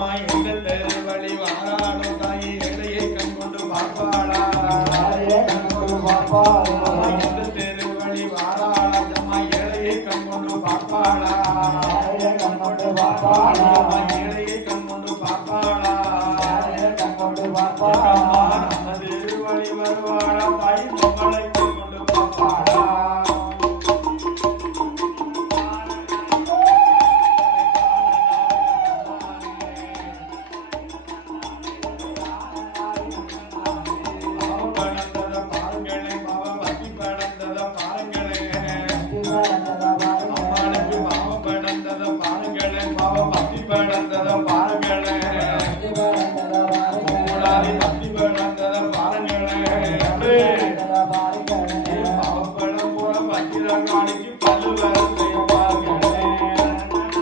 அம்மா எந்த தெரு வழி வாராளோ தாயி ஏழையை கண் கொண்டு பார்ப்பாளா எந்த தெரு வழி வாராளா அம்மா ஏழையை கண் கொண்டு பார்ப்பாளா